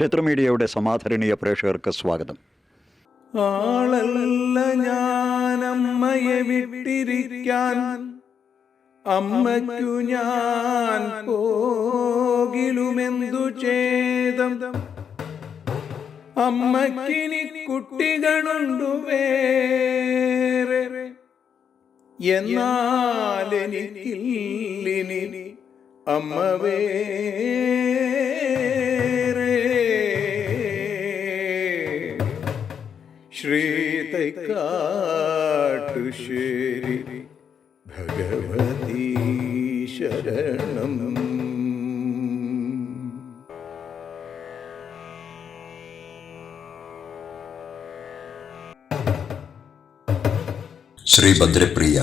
ക്ഷേത്രമീഡിയയുടെ സമാധരണീയ പ്രേക്ഷകർക്ക് സ്വാഗതം. ആളല്ല ഞാനമ്മയെ വിട്ടിരിക്കാൻ. അമ്മയ്ക്കു ഞാൻ പോകിലുമെന്തു ചേതം അമ്മക്കിനി കുട്ടികളുണ്ടു വേറെ. എന്നാലെനിക്കില്ലിനി അമ്മവേ ശ്രീ തൈക്കാട്ടുശ്ശേരി ഭഗവതി ശരണം ശ്രീ ഭദ്രപ്രിയ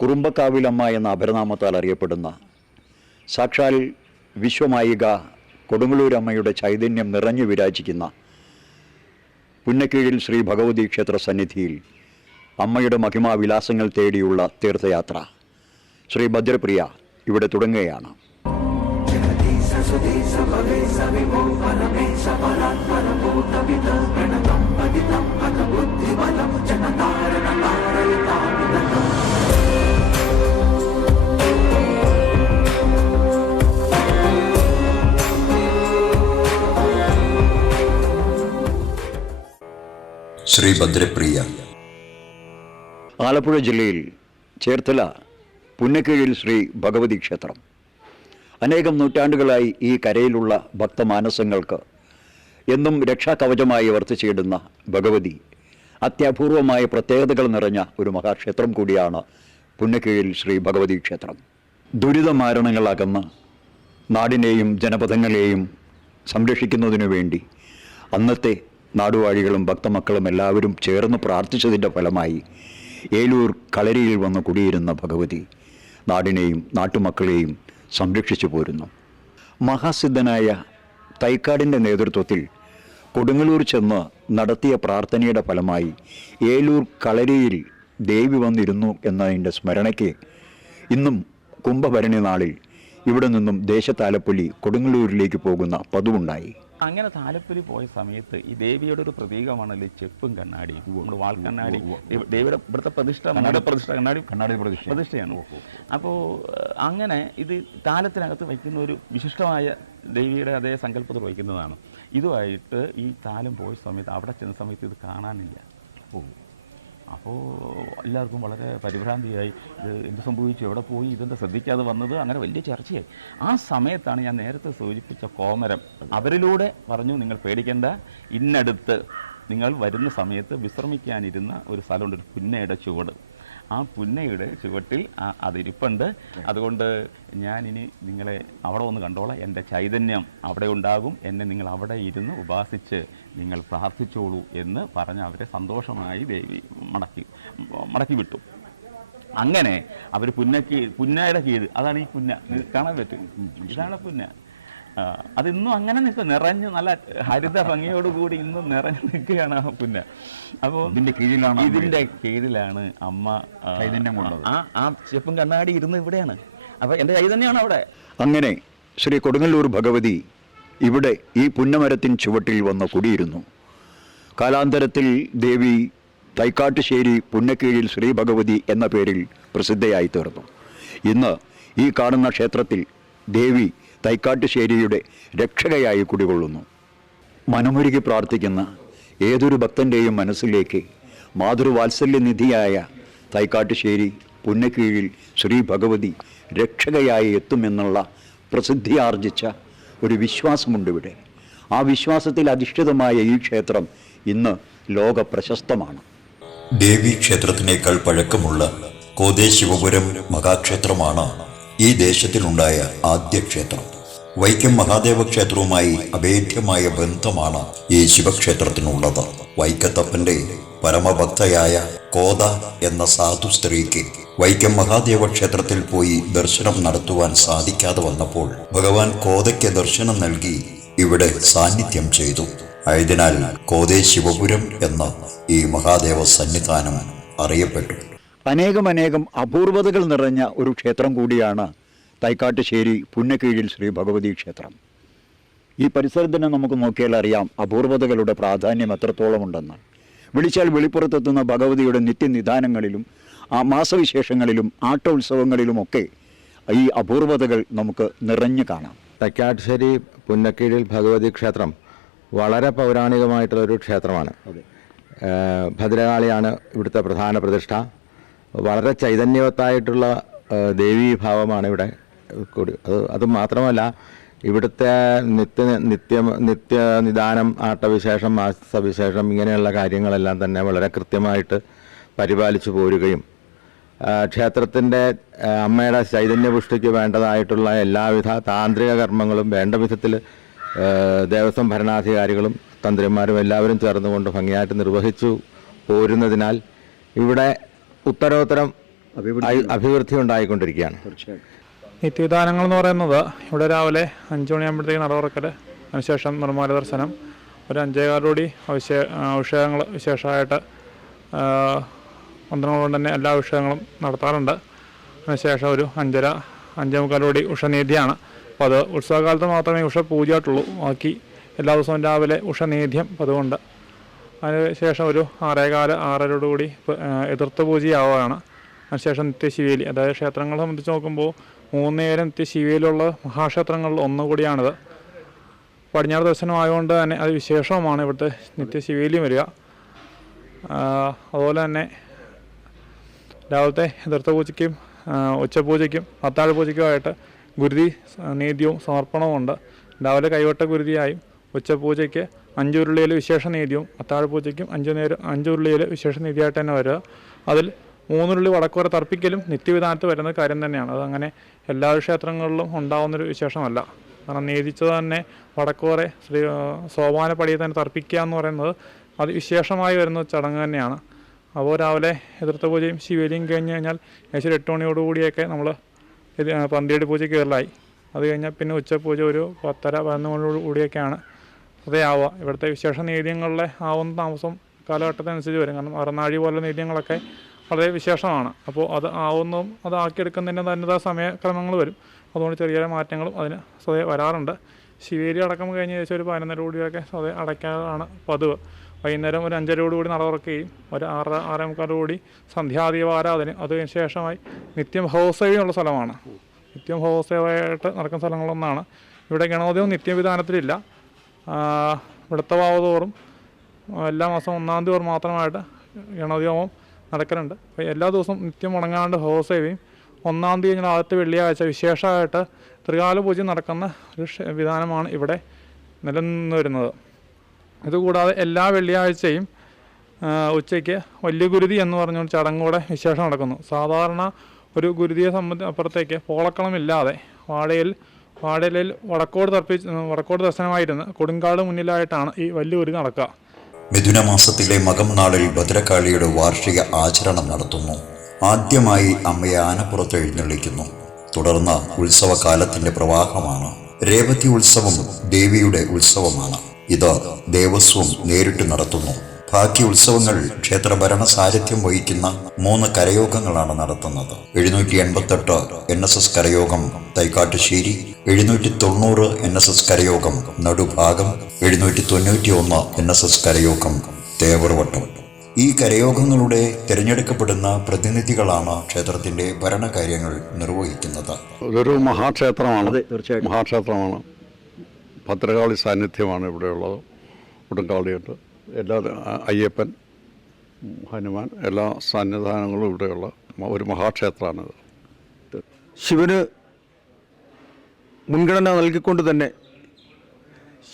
കുറുമ്പക്കാവിലമ്മ എന്ന അപരനാമത്താൽ അറിയപ്പെടുന്ന സാക്ഷാൽ വിശ്വമായിക കൊടുങ്ങല്ലൂരമ്മയുടെ ചൈതന്യം നിറഞ്ഞു വിരാജിക്കുന്ന പുന്നക്കീഴിൽ ശ്രീ ഭഗവതി ക്ഷേത്ര സന്നിധിയിൽ അമ്മയുടെ മഹിമാവിലാസങ്ങൾ തേടിയുള്ള തീർത്ഥയാത്ര. ശ്രീ ഭദ്രപ്രിയ ഇവിടെ തുടങ്ങുകയാണ്. ശ്രീ ഭദ്രപ്രിയ ആലപ്പുഴ ജില്ലയിൽ ചേർത്തല പുന്നക്കീഴിൽ ശ്രീ ഭഗവതി ക്ഷേത്രം. അനേകം നൂറ്റാണ്ടുകളായി ഈ കരയിലുള്ള ഭക്തമാനസങ്ങൾക്ക് എന്നും രക്ഷാകവചമായി വർത്തിച്ചിടുന്ന ഭഗവതി അത്യപൂർവമായ പ്രത്യേകതകൾ നിറഞ്ഞ ഒരു മഹാക്ഷേത്രം കൂടിയാണ് പുന്നക്കീഴിൽ ശ്രീ ഭഗവതി ക്ഷേത്രം. ദുരിതമാരണങ്ങളകന്ന് നാടിനെയും ജനപദങ്ങളെയും സംരക്ഷിക്കുന്നതിനു വേണ്ടി അന്നത്തെ നാടുവാഴികളും ഭക്തമക്കളും എല്ലാവരും ചേർന്ന് പ്രാർത്ഥിച്ചതിന്റെ ഫലമായി ഏലൂർ കളരിയിൽ വന്ന് കുടിയിരുന്ന ഭഗവതി നാടിനെയും നാട്ടുമക്കളെയും സംരക്ഷിച്ചു പോരുന്നു. മഹാസിദ്ധനായ തൈക്കാടിന്റെ നേതൃത്വത്തിൽ കൊടുങ്ങല്ലൂർ ചെന്ന് നടത്തിയ പ്രാർത്ഥനയുടെ ഫലമായി ഏലൂർ കളരിയിൽ ദേവി വന്നിരുന്നു എന്നതിന്റെ സ്മരണയ്ക്ക് ഇന്നും കുംഭഭരണി നാളിൽ ഇവിടെ നിന്നും ദേശത്താലപ്പള്ളി കൊടുങ്ങല്ലൂരിലേക്ക് പോകുന്ന പതിവുണ്ടായി. അങ്ങനെ താലപ്പൊലി പോയ സമയത്ത് ഈ ദേവിയുടെ ഒരു പ്രതീകമാണല്ലോ ചെപ്പും കണ്ണാടിയും. നമ്മുടെ വാൾ കണ്ണാടി ദൈവ- ദേവിയുടെ ഇവിടുത്തെ പ്രതിഷ്ഠ നമ്മുടെ പ്രതിഷ്ഠ കണ്ണാടി കണ്ണാടി പ്രതിഷ്ഠ പ്രതിഷ്ഠയാണ്. അപ്പോൾ അങ്ങനെ ഇത് താലത്തിനകത്ത് വയ്ക്കുന്ന ഒരു വിശിഷ്ടമായ ദേവിയുടെ അതേ സങ്കല്പത്തിൽ വയ്ക്കുന്നതാണ്. ഇതുമായിട്ട് ഈ താലം പോയ സമയത്ത് അവിടെ ചെന്ന സമയത്ത് ഇത് കാണാനില്ല. അപ്പോൾ എല്ലാവർക്കും വളരെ പരിഭ്രാന്തിയായി. ഇത് എന്ത് സംഭവിച്ചു? എവിടെ പോയി? ഇതെന്താ ശ്രദ്ധിക്കാതെ വന്നത്? അങ്ങനെ വലിയ ചർച്ചയായി. ആ സമയത്താണ് ഞാൻ നേരത്തെ സൂചിപ്പിച്ച കോമരം. അവരിലൂടെ പറഞ്ഞു നിങ്ങൾ പേടിക്കേണ്ട. ഇന്നടുത്ത് നിങ്ങൾ വരുന്ന സമയത്ത് വിശ്രമിക്കാനിരുന്ന ഒരു സ്ഥലമുണ്ട് ഒരു പുന്നയുടെ ചുവട്. ആ പുന്നയുടെ ചുവട്ടിൽ അതിരിപ്പുണ്ട്. അതുകൊണ്ട് ഞാനിനി നിങ്ങളെ അവിടെ ഒന്ന് കണ്ടോളാം. എന്റെ ചൈതന്യം അവിടെ ഉണ്ടാകും. എന്നെ നിങ്ങൾ അവിടെ ഇരുന്ന് ഉപാസിച്ച് നിങ്ങൾ പ്രാർത്ഥിച്ചോളൂ എന്ന് പറഞ്ഞ് അവരെ സന്തോഷമായി ദേവി മടക്കി മടക്കി വിട്ടു. അങ്ങനെ അവർ പുന്നക്ക് പുന്നയുടെ കീഴ് അതാണ് ഈ പുന്ന. കാണാൻ പറ്റും. ഇതാണ് പുന്ന. അതിന്നും അങ്ങനെ നിൽക്കും. നിറഞ്ഞ് നല്ല ഹരിത ഭംഗിയോടുകൂടി ഇന്നും നിറഞ്ഞു നിൽക്കുകയാണ് ആ പുന്ന. അപ്പോൾ ഇതിന്റെ കീഴിലാണ് അമ്മ ഇതിന്റെ കീഴിലാണ് അമ്മ ആ, ചൈതന്യം കൊണ്ടത്. ആ ആ ചെപ്പും കണ്ണാടി ഇരുന്ന് ഇവിടെയാണ്. അപ്പൊ എന്റെ ചൈതന്യമാണ് അവിടെ. അങ്ങനെ ശ്രീ കൊടുങ്ങല്ലൂർ ഭഗവതി ഇവിടെ ഈ പുന്നമരത്തിൻ ചുവട്ടിൽ വന്ന് കുടിയിരുന്നു. കാലാന്തരത്തിൽ ദേവി തൈക്കാട്ടുശ്ശേരി പുന്നക്കീഴിൽ ശ്രീ ഭഗവതി എന്ന പേരിൽ പ്രസിദ്ധയായി തീർന്നു. ഇന്ന് ഈ കാണുന്ന ക്ഷേത്രത്തിൽ ദേവി തൈക്കാട്ടുശ്ശേരിയുടെ രക്ഷകയായി കുടികൊള്ളുന്നു. മനമൊരുകി പ്രാർത്ഥിക്കുന്ന ഏതൊരു ഭക്തന്റെയും മനസ്സിലേക്ക് മാതൃവാത്സല്യനിധിയായ തൈക്കാട്ടുശ്ശേരി പുന്നക്കീഴിൽ ശ്രീ ഭഗവതി രക്ഷകയായി എത്തുമെന്നുള്ള പ്രസിദ്ധിയാർജിച്ച ഒരു വിശ്വാസമുണ്ട് ഇവിടെ. ആ വിശ്വാസത്തിൽ അധിഷ്ഠിതമായ ഈ ക്ഷേത്രം ഇന്ന് ലോക പ്രശസ്തമാണ് ദേവി ക്ഷേത്രത്തിനേക്കാൾ പഴക്കമുള്ള കോതേ ശിവപുരം മഹാക്ഷേത്രമാണ് ഈ ദേശത്തിലുണ്ടായ ആദ്യ ക്ഷേത്രം. വൈക്കം മഹാദേവ ക്ഷേത്രവുമായി അഭേദ്യമായ ബന്ധമാണ് ഈ ശിവക്ഷേത്രത്തിനുള്ളത്. വൈക്കത്തപ്പന്റെ പരമഭക്തയായ കോത എന്ന സാധു സ്ത്രീക്ക് വൈക്കം മഹാദേവ ക്ഷേത്രത്തിൽ പോയി ദർശനം നടത്തുവാൻ സാധിക്കാതെ വന്നപ്പോൾ ഭഗവാൻ കോതയ്ക്ക് ദർശനം നൽകി ഇവിടെ സാന്നിധ്യം ചെയ്തു. ആയതിനാൽ കോതേ ശിവപുരം എന്ന ഈ മഹാദേവ സന്നിധാനം അറിയപ്പെട്ടു. അനേകം അനേകം അപൂർവതകൾ നിറഞ്ഞ ഒരു ക്ഷേത്രം കൂടിയാണ് തൈക്കാട്ടുശ്ശേരി പുന്നക്കീഴിൽ ശ്രീ ഭഗവതി ക്ഷേത്രം. ഈ പരിസരത്ത് തന്നെ നമുക്ക് നോക്കിയാൽ അറിയാം അപൂർവതകളുടെ പ്രാധാന്യം എത്രത്തോളം ഉണ്ടെന്ന്. വിളിച്ചാൽ വെളിപ്പുറത്തെത്തുന്ന ഭഗവതിയുടെ നിത്യനിദാനങ്ങളിലും ആ മാസവിശേഷങ്ങളിലും ആട്ടോത്സവങ്ങളിലുമൊക്കെ ഈ അപൂർവതകൾ നമുക്ക് നിറഞ്ഞു കാണാം. തക്കാട്ടുശ്ശേരി പുന്നക്കീഴിൽ ഭഗവതി ക്ഷേത്രം വളരെ പൗരാണികമായിട്ടുള്ള ഒരു ക്ഷേത്രമാണ്. ഭദ്രകാളിയാണ് ഇവിടുത്തെ പ്രധാന പ്രതിഷ്ഠ. വളരെ ചൈതന്യവത്തായിട്ടുള്ള ദേവീഭാവമാണ് ഇവിടെ കൂടി. അത് അത് മാത്രമല്ല ഇവിടുത്തെ നിത്യ നിത്യ നിത്യ നിദാനം ആട്ടവിശേഷം മാസവിശേഷം ഇങ്ങനെയുള്ള കാര്യങ്ങളെല്ലാം തന്നെ വളരെ കൃത്യമായിട്ട് പരിപാലിച്ചു പോരുകയും ക്ഷേത്രത്തിന്റെ അമ്മയുടെ ചൈതന്യപുഷ്ടിക്ക് വേണ്ടതായിട്ടുള്ള എല്ലാവിധ താന്ത്രിക കർമ്മങ്ങളും വേണ്ട വിധത്തിൽ ദേവസ്വം ഭരണാധികാരികളും തന്ത്രിമാരും എല്ലാവരും ചേർന്നുകൊണ്ട് ഭംഗിയായിട്ട് നിർവഹിച്ചു പോരുന്നതിനാൽ ഇവിടെ ഉത്തരോത്തരം അഭിവൃദ്ധി ഉണ്ടായിക്കൊണ്ടിരിക്കുകയാണ്. നിത്യദാനങ്ങൾ എന്ന് പറയുന്നത് ഇവിടെ രാവിലെ അഞ്ചു മണിയാകുമ്പോഴത്തേക്ക് നടവറക്കൽ അതിനുശേഷം നിർമ്മാല ദർശനം ഒരു അഞ്ചേകാലോടി അഭിഷേ വിഷയങ്ങൾ വിശേഷമായിട്ട് ആ, തന്നെ എല്ലാ വിഷയങ്ങളും നടത്താറുണ്ട്. അതിനുശേഷം ഒരു അഞ്ചര അഞ്ചേ മുക്കാലോടി ഉഷനീതിയാണ്. അപ്പോൾ അത് ഉത്സവകാലത്ത് മാത്രമേ ഉഷ പൂജയായിട്ടുള്ളൂ. ബാക്കി എല്ലാ ദിവസവും രാവിലെ ഉഷ നേദ്യം. അതുകൊണ്ട് അതിനുശേഷം ഒരു ആറേകാല ആറരോടുകൂടി എതിർത്ത് പൂജയാവുകയാണ്. അതിനുശേഷം നിത്യശിവേലി. അതായത് ക്ഷേത്രങ്ങളെ സംബന്ധിച്ച് നോക്കുമ്പോൾ മൂന്നേരം നിത്യശിവേലിയുള്ള മഹാക്ഷേത്രങ്ങളിൽ ഒന്നുകൂടിയാണിത്. പടിഞ്ഞാറ് ദർശനമായതുകൊണ്ട് തന്നെ അത് വിശേഷവുമാണ് ഇവിടുത്തെ നിത്യശിവേലിയും വരിക. അതുപോലെ തന്നെ രാവിലത്തെ എതിർത്ത പൂജയ്ക്കും ഉച്ചപൂജയ്ക്കും അത്താഴ പൂജയ്ക്കുമായിട്ട് ഗുരുതി നേദ്യവും നീതിയും സമർപ്പണവും രാവിലെ കൈവട്ട ഗുരുതിയായും ഉച്ചപൂജയ്ക്ക് പൂജയ്ക്ക് ഉരുളിയിൽ വിശേഷ നീതിയും അത്താഴ പൂജയ്ക്കും അഞ്ച് നേരം അഞ്ചുരുളിയിൽ വിശേഷ നീതിയായിട്ട് തന്നെ വരിക. അതിൽ മൂന്നുരുളി വടക്കുവരെ തർപ്പിക്കലും നിത്യവിധാനത്ത് വരുന്ന കാര്യം തന്നെയാണ്. അതങ്ങനെ എല്ലാ ക്ഷേത്രങ്ങളിലും ഉണ്ടാവുന്നൊരു വിശേഷമല്ല. കാരണം നീതിച്ചത് തന്നെ വടക്കുവരെ ശ്രീ സോപാന പടിയെ തന്നെ തർപ്പിക്കുക എന്ന് പറയുന്നത് അത് വിശേഷമായി വരുന്ന ചടങ്ങ് തന്നെയാണ്. അപ്പോൾ രാവിലെ എതിർത്ത പൂജയും ശിവലിയും കഴിഞ്ഞ് കഴിഞ്ഞാൽ ഏകദേശം ഒരു എട്ട് മണിയോടുകൂടിയൊക്കെ നമ്മൾ പന്തിയുടെ പൂജ കയറലായി. അത് കഴിഞ്ഞാൽ പിന്നെ ഉച്ചപൂജ ഒരു പത്തര പതിനൊന്ന് മണിയോട് കൂടിയൊക്കെയാണ്. ആവുക ഇവിടുത്തെ വിശേഷ നീതിയങ്ങളിലെ ആവുന്ന താമസം കാലഘട്ടത്തിനനുസരിച്ച് വരും. കാരണം അറനാഴി പോലെ നീതിയങ്ങളൊക്കെ വളരെ വിശേഷമാണ്. അപ്പോൾ അത് ആവുന്നതും അത് ആക്കിയെടുക്കുന്നതിന്റെ തന്നതായ സമയക്രമങ്ങൾ വരും. അതുകൊണ്ട് ചെറിയ ചെറിയ മാറ്റങ്ങളും അതിന് സ്വതേ വരാറുണ്ട്. ശിവേരി അടക്കം കഴിഞ്ഞ് ശേഷം ഒരു പതിനൊന്നര കൂടിയൊക്കെ സ്വതേ അടയ്ക്കാറാണ് പതിവ്. വൈകുന്നേരം ഒരു അഞ്ചരയോടുകൂടി നട തുറക്കുകയും ഒരു ആറ് ആറേ മുക്കാലോട് കൂടി സന്ധ്യാദീപ ആരാധന. അതിന് ശേഷമായി നിത്യം ഭവസേവയുള്ള സ്ഥലമാണ്. നിത്യം ഭവസേവയായിട്ട് നടക്കുന്ന സ്ഥലങ്ങളൊന്നാണ്. ഇവിടെ ഗണോദയം നിത്യവിധാനത്തിലില്ല. ആ, ഇവിടുത്തെ വാവതോറും എല്ലാ മാസം ഒന്നാം തീയതി മാത്രമായിട്ട് ഗണോദ്യമം നടക്കലുണ്ട്. അപ്പോൾ എല്ലാ ദിവസവും നിത്യം മുടങ്ങാണ്ട് ഹോസേവയും ഒന്നാം തീയതി ഞങ്ങൾ ആദ്യത്തെ വെള്ളിയാഴ്ച വിശേഷമായിട്ട് ത്രികാല പൂജ നടക്കുന്ന ഒരു വിധാനമാണ് ഇവിടെ നിലനിന്ന് വരുന്നത് ഇതുകൂടാതെ എല്ലാ വെള്ളിയാഴ്ചയും ഉച്ചയ്ക്ക് വലിയ ഗുരുതി എന്ന് പറഞ്ഞൊരു ചടങ്ങൂടെ വിശേഷം നടക്കുന്നു. സാധാരണ ഒരു ഗുരുതിയെ സംബന്ധി അപ്പുറത്തേക്ക് പോളക്കളമില്ലാതെ വാഴയിൽ വാഴയിലിൽ വടക്കോട് തർപ്പിച്ച് വടക്കോട് ദർശനമായിരുന്ന കൊടുങ്കാട് മുന്നിലായിട്ടാണ് ഈ വലിയ ഗുരു നടക്കുക. മിഥുന മാസത്തിലെ മകം നാളിൽ ഭദ്രകാളിയുടെ വാർഷിക ആചരണം നടത്തുന്നു. ആദ്യമായി അമ്മയെ ആനപ്പുറത്ത് എഴുന്നള്ളിക്കുന്നു. തുടർന്ന് ഉത്സവകാലത്തിന്റെ പ്രവാഹമാണ്. രേവതി ഉത്സവം ദേവിയുടെ ഉത്സവമാണ്. ഇത് ദേവസ്വം നേരിട്ട് നടത്തുന്നു. ബാക്കി ഉത്സവങ്ങൾ ക്ഷേത്ര ഭരണ സാരഥ്യം വഹിക്കുന്ന മൂന്ന് കരയോഗങ്ങളാണ് നടത്തുന്നത്. എഴുന്നൂറ്റി എൺപത്തെട്ട് എൻ എസ് എസ് കരയോഗം തൈക്കാട്ടുശ്ശേരി എഴുന്നൂറ്റി തൊണ്ണൂറ് എൻ എസ് എസ് കരയോഗം നടുഭാഗം എഴുന്നൂറ്റി തൊണ്ണൂറ്റി ഒന്ന് എൻ എസ് എസ് കരയോഗം തേവർവട്ടം ഈ കരയോഗങ്ങളുടെ തിരഞ്ഞെടുക്കപ്പെടുന്ന പ്രതിനിധികളാണ് ക്ഷേത്രത്തിന്റെ ഭരണകാര്യങ്ങൾ നിർവഹിക്കുന്നത്. ഇതൊരു മഹാക്ഷേത്രമാണ്. തീർച്ചയായും മഹാക്ഷേത്രമാണ്. ഭദ്രകാളി സാന്നിധ്യമാണ് ഇവിടെയുള്ളത്. ഉടുങ്കാളിയുണ്ട് എല്ലാ അയ്യപ്പൻ ഹനുമാൻ എല്ലാ സന്നിധാനങ്ങളും ഇവിടെയുള്ള ഒരു മഹാക്ഷേത്രമാണിത്. ശിവന് മുൻഗണന നൽകിക്കൊണ്ട് തന്നെ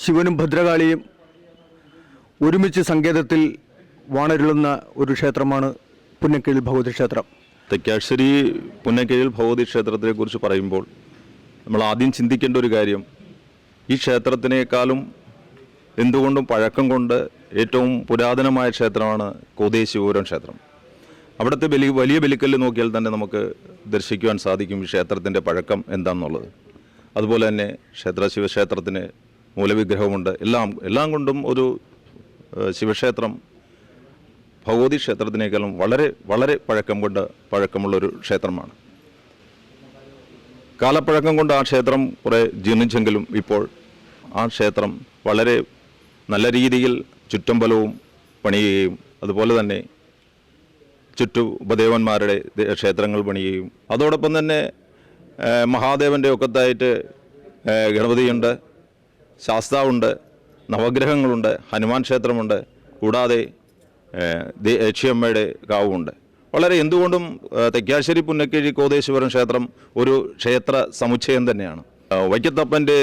ശിവനും ഭദ്രകാളിയും ഒരുമിച്ച് സങ്കേതത്തിൽ വാണരുളുന്ന ഒരു ക്ഷേത്രമാണ് പുന്നക്കീഴ് ഭഗവതി ക്ഷേത്രം തെക്കാശ്ശേരി പുന്നക്കയിൽ ഭഗവതി ക്ഷേത്രത്തെക്കുറിച്ച് പറയുമ്പോൾ നമ്മൾ ആദ്യം ചിന്തിക്കേണ്ട ഒരു കാര്യം ഈ ക്ഷേത്രത്തിനേക്കാളും എന്തുകൊണ്ടും പഴക്കം കൊണ്ട് ഏറ്റവും പുരാതനമായ ക്ഷേത്രമാണ് കോതേശിപുരം ക്ഷേത്രം. അവിടുത്തെ ബലി വലിയ ബലിക്കല്ല് നോക്കിയാൽ തന്നെ നമുക്ക് ദർശിക്കുവാൻ സാധിക്കും ഈ ക്ഷേത്രത്തിന്റെ പഴക്കം എന്താണെന്നുള്ളത്. അതുപോലെ തന്നെ ക്ഷേത്ര ശിവക്ഷേത്രത്തിന് മൂലവിഗ്രഹമുണ്ട്. എല്ലാം എല്ലാം കൊണ്ടും ഒരു ശിവക്ഷേത്രം ഭഗവതി ക്ഷേത്രത്തിനേക്കാളും വളരെ വളരെ പഴക്കം കൊണ്ട് പഴക്കമുള്ളൊരു ക്ഷേത്രമാണ്. കാലപ്പഴക്കം കൊണ്ട് ആ ക്ഷേത്രം കുറേ ജീർണിച്ചെങ്കിലും ഇപ്പോൾ ആ ക്ഷേത്രം വളരെ നല്ല രീതിയിൽ ചുറ്റമ്പലവും പണിയുകയും അതുപോലെ തന്നെ ചുറ്റു ഉപദേവന്മാരുടെ ക്ഷേത്രങ്ങൾ പണിയുകയും അതോടൊപ്പം തന്നെ മഹാദേവന്റെ ഒക്കത്തായിട്ട് ഗണപതിയുണ്ട് ശാസ്താവുണ്ട് നവഗ്രഹങ്ങളുണ്ട് ഹനുമാൻ ക്ഷേത്രമുണ്ട് കൂടാതെ ഏഹ്, ദേ- യക്ഷിയമ്മയുടെ കാവുമുണ്ട്. വളരെ എന്തുകൊണ്ടും തെക്കാശ്ശേരി പുന്നക്കേഴി കോതേശ്വരം ക്ഷേത്രം ഒരു ക്ഷേത്ര സമുച്ചയം തന്നെയാണ്. വൈക്കത്തപ്പന്റെ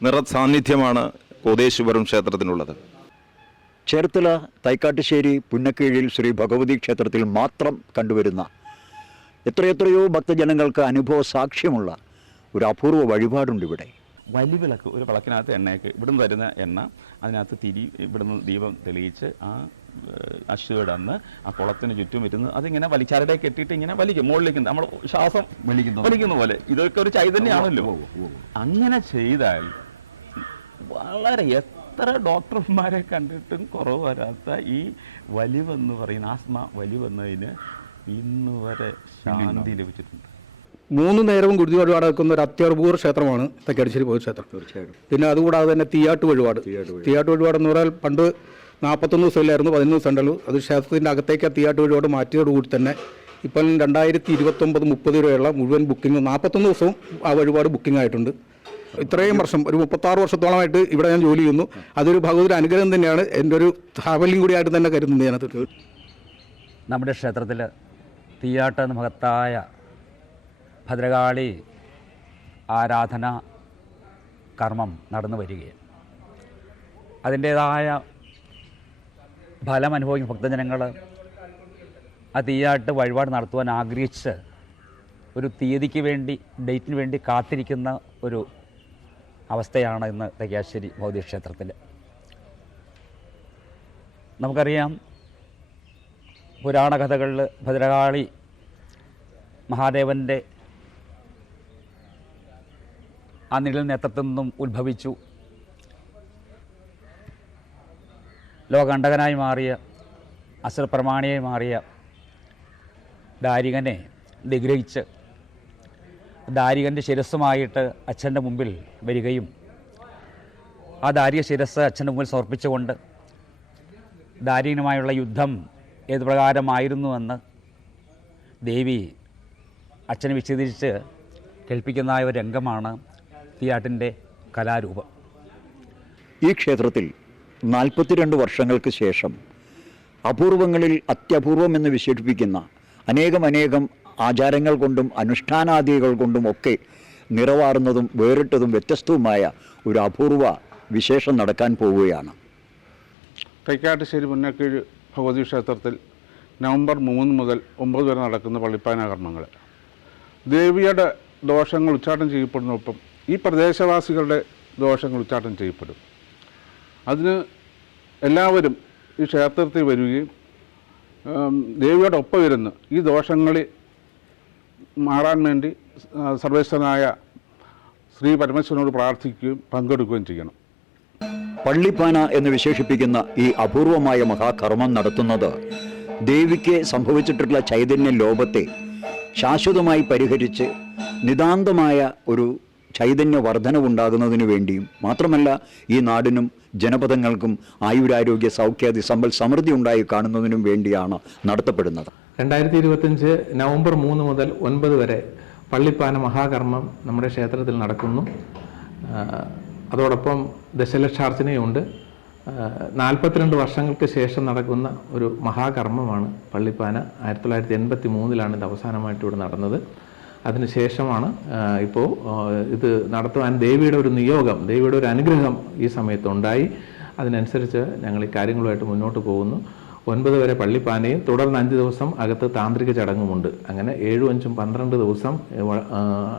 നിറ സാന്നിധ്യമാണ് കോതേശ്വരം ക്ഷേത്രത്തിനുള്ളത്. ചേർത്തല തൈക്കാട്ടുശ്ശേരി പുന്നക്കീഴിൽ ശ്രീ ഭഗവതി ക്ഷേത്രത്തിൽ മാത്രം കണ്ടുവരുന്ന എത്രയെത്രയോ ഭക്തജനങ്ങൾക്ക് അനുഭവ സാക്ഷ്യമുള്ള ഒരു അപൂർവ വഴിപാടുണ്ട് ഇവിടെ. വലിയ വിളക്ക് ഒരു വിളക്കിനകത്ത് എണ്ണയൊക്കെ ഇവിടുന്ന് തരുന്ന എണ്ണ അതിനകത്ത് തിരി ഇവിടുന്ന് ദീപം തെളിയിച്ച് ആ അശ്വയുടെ അന്ന് ആ കുളത്തിന് ചുറ്റും ഇരുന്ന് അതിങ്ങനെ വലിച്ചാരുടെ കെട്ടിയിട്ട് ഇങ്ങനെ വലിക്കും. മുകളിലേക്ക് നമ്മൾ ശ്വാസം വലിക്കുന്നു വലിക്കുന്ന പോലെ. ഇതൊക്കെ ഒരു ചൈതന്യമാണല്ലോ അങ്ങനെ ചെയ്താൽ വളരെ എത്ര ഡോക്ടർമാരെ കണ്ടിട്ടും കുറവ് വരാത്ത ഈ വലിവെന്ന് പറയുന്ന ആസ്മ വലിവെന്നതിന് ഇന്ന് വരെ ശാന്തി ലഭിച്ചിട്ടുണ്ട്. മൂന്ന് നേരവും ഗുരുതി വഴിപാട് നടക്കുന്ന ഒരു അത്യപൂർവ ക്ഷേത്രമാണ് തക്കാടിശ്ശേരി പോയ ക്ഷേത്രം. തീർച്ചയായിട്ടും. പിന്നെ അതുകൂടാതെ തന്നെ തീയാട്ട് വഴിപാട്. തീയാട്ട് വഴിപാട്. എന്ന് പറഞ്ഞാൽ പണ്ട് നാൽപ്പത്തൊന്ന് ദിവസമില്ലായിരുന്നു പതിനൊന്ന് ദിവസം ഉണ്ടല്ലോ അത് ക്ഷേത്രത്തിന്റെ അകത്തേക്ക് എത്തിയാട്ട് തീയാട്ട് വഴിപാട് മാറ്റിയതോടുകൂടി തന്നെ ഇപ്പം രണ്ടായിരത്തി ഇരുപത്തൊമ്പത് മുപ്പത് രൂപയുള്ള മുഴുവൻ ബുക്കിംഗ് നാൽപ്പത്തൊന്ന് ദിവസവും ആ വഴിപാട് ബുക്കിംഗ് ആയിട്ടുണ്ട്. ഇത്രയും വർഷം ഒരു മുപ്പത്താറ് വർഷത്തോളമായിട്ട് ഇവിടെ ഞാൻ ജോലി ചെയ്യുന്നു. അതൊരു ഭഗവതി അനുഗ്രഹം തന്നെയാണ്. എന്റെ ഒരു ട്രാവലിംഗ് കൂടിയായിട്ട് തന്നെ കരുതുന്നത് ഞാനത് നമ്മുടെ ക്ഷേത്രത്തിൽ തീയാട്ട മഹത്തായ ഭദ്രകാളി ആരാധന കർമ്മം നടന്നു വരികയാണ്. അതിന്റേതായ ഫലം അനുഭവിക്കുന്ന ഭക്തജനങ്ങൾ ആ തീയായിട്ട് വഴിപാട് നടത്തുവാൻ ആഗ്രഹിച്ച് ഒരു തീയതിക്ക് വേണ്ടി ഡേറ്റിന് വേണ്ടി കാത്തിരിക്കുന്ന ഒരു അവസ്ഥയാണ് ഇന്ന് തെക്കാശ്ശേരി ഭൗതിക ക്ഷേത്രത്തിൽ നമുക്കറിയാം പുരാണ കഥകളിൽ ഭദ്രകാളി മഹാദേവന്റെ ആ നിഴൽ നിന്നും ഉത്ഭവിച്ചു. ലോകണ്ഡകനായി മാറിയ അസുരപ്രമാണിയായി മാറിയ ദാരികനെ നിഗ്രഹിച്ച് ദാരികന്റെ ശിരസ്സുമായിട്ട് അച്ഛന്റെ മുമ്പിൽ വരികയും ആ ദാരിക ശിരസ് അച്ഛന്റെ മുമ്പിൽ സമർപ്പിച്ചുകൊണ്ട് ദാരികനുമായുള്ള യുദ്ധം ഏത് പ്രകാരമായിരുന്നുവെന്ന് ദേവി അച്ഛനെ വിശദീകരിച്ച് കേൾപ്പിക്കുന്ന ഒരു രംഗമാണ് തീയാട്ടിന്റെ കലാരൂപം. ഈ ക്ഷേത്രത്തിൽ നാൽപ്പത്തിരണ്ട് വർഷങ്ങൾക്ക് ശേഷം അപൂർവങ്ങളിൽ അത്യപൂർവം എന്ന് വിശേഷിപ്പിക്കുന്ന അനേകം അനേകം ആചാരങ്ങൾ കൊണ്ടും അനുഷ്ഠാനാദികൾ കൊണ്ടും ഒക്കെ നിറവാറുന്നതും വേറിട്ടതും വ്യത്യസ്തവുമായ ഒരു അപൂർവ വിശേഷം നടക്കാൻ പോവുകയാണ്. തൈക്കാട്ടുശ്ശേരി മുന്നക്കീഴ് ഭഗവതി ക്ഷേത്രത്തിൽ നവംബർ മൂന്ന് മുതൽ ഒമ്പത് വരെ നടക്കുന്ന പള്ളിപ്പാനാകർമ്മങ്ങൾ. ദേവിയുടെ ദോഷങ്ങൾ ഉച്ചാട്ടം ചെയ്യപ്പെടുന്നൊപ്പം ഈ പ്രദേശവാസികളുടെ ദോഷങ്ങൾ ഉച്ചാട്ടം ചെയ്യപ്പെടും. അതിന് എല്ലാവരും ഈ ക്ഷേത്രത്തിൽ വരികയും ദേവിയോടൊപ്പം ദേവിയുടെ ഇരുന്ന് ഈ ദോഷങ്ങളിൽ മാറാൻ വേണ്ടി സർവേശ്വരനായ ശ്രീ പരമേശ്വരനോട് പ്രാർത്ഥിക്കുകയും പങ്കെടുക്കുകയും ചെയ്യണം. പള്ളിപ്പാന എന്ന് വിശേഷിപ്പിക്കുന്ന ഈ അപൂർവമായ മഹാകർമ്മം നടത്തുന്നത് ദേവിക്ക് സംഭവിച്ചിട്ടുള്ള ചൈതന്യ ലോപത്തെ ശാശ്വതമായി പരിഹരിച്ച് നിതാന്തമായ ഒരു ചൈതന്യ വർധനവുണ്ടാകുന്നതിനു വേണ്ടിയും മാത്രമല്ല ഈ നാടിനും ജനപദങ്ങൾക്കും ആയുരാരോഗ്യ സൗഖ്യാദി സമ്പൽ സമൃദ്ധി ഉണ്ടായി കാണുന്നതിനും വേണ്ടിയാണ് നടത്തപ്പെടുന്നത്. രണ്ടായിരത്തി ഇരുപത്തഞ്ച് നവംബർ മൂന്ന് മുതൽ ഒൻപത് വരെ പള്ളിപ്പാന മഹാകർമ്മം നമ്മുടെ ക്ഷേത്രത്തിൽ നടക്കുന്നു. അതോടൊപ്പം ദശലക്ഷാർച്ചനയുണ്ട്. നാൽപ്പത്തിരണ്ട് വർഷങ്ങൾക്ക് ശേഷം നടക്കുന്ന ഒരു മഹാകർമ്മമാണ് പള്ളിപ്പാന. ആയിരത്തി തൊള്ളായിരത്തി എൺപത്തി മൂന്നിലാണ് ഇത് അവസാനമായിട്ട് ഇവിടെ നടന്നത്. അതിനുശേഷമാണ് ഇപ്പോൾ ഇത് നടത്തുവാൻ ദേവിയുടെ ഒരു നിയോഗം ദേവിയുടെ ഒരു അനുഗ്രഹം ഈ സമയത്തുണ്ടായി. അതിനനുസരിച്ച് ഞങ്ങൾ ഈ കാര്യങ്ങളുമായിട്ട് മുന്നോട്ട് പോകുന്നു. ഒൻപത് വരെ പള്ളിപ്പാനയും തുടർന്ന് അഞ്ച് ദിവസം അകത്ത് താന്ത്രിക ചടങ്ങുമുണ്ട്. അങ്ങനെ ഏഴും അഞ്ചും പന്ത്രണ്ട് ദിവസം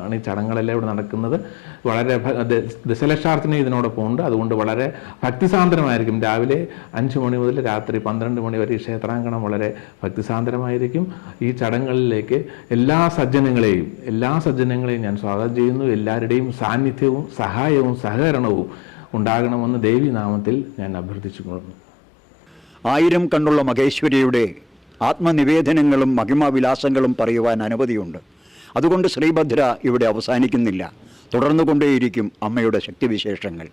ആണ് ഈ ചടങ്ങുകളെല്ലാം ഇവിടെ നടക്കുന്നത്. വളരെ ദശലക്ഷാർത്ഥന ഇതിനോടൊപ്പം ഉണ്ട്. അതുകൊണ്ട് വളരെ ഭക്തിസാന്ദ്രമായിരിക്കും. രാവിലെ അഞ്ച് മണി മുതൽ രാത്രി പന്ത്രണ്ട് മണി വരെ ഈ ക്ഷേത്രാങ്കണം വളരെ ഭക്തിസാന്ദ്രമായിരിക്കും. ഈ ചടങ്ങുകളിലേക്ക് എല്ലാ സജ്ജനങ്ങളെയും എല്ലാ സജ്ജനങ്ങളെയും ഞാൻ സ്വാഗതം ചെയ്യുന്നു. എല്ലാവരുടെയും സാന്നിധ്യവും സഹായവും സഹകരണവും ഉണ്ടാകണമെന്ന് ദേവി നാമത്തിൽ ഞാൻ അഭ്യർത്ഥിച്ചു കൊള്ളുന്നു ആയിരം കണ്ണുള്ള മഹേശ്വരിയുടെ ആത്മനിവേദനങ്ങളും മഹിമാവിലാസങ്ങളും പറയുവാൻ അനുമതിയുണ്ട്. അതുകൊണ്ട് ശ്രീഭദ്ര ഇവിടെ അവസാനിക്കുന്നില്ല. തുടർന്നുകൊണ്ടേയിരിക്കും അമ്മയുടെ ശക്തിവിശേഷങ്ങൾ.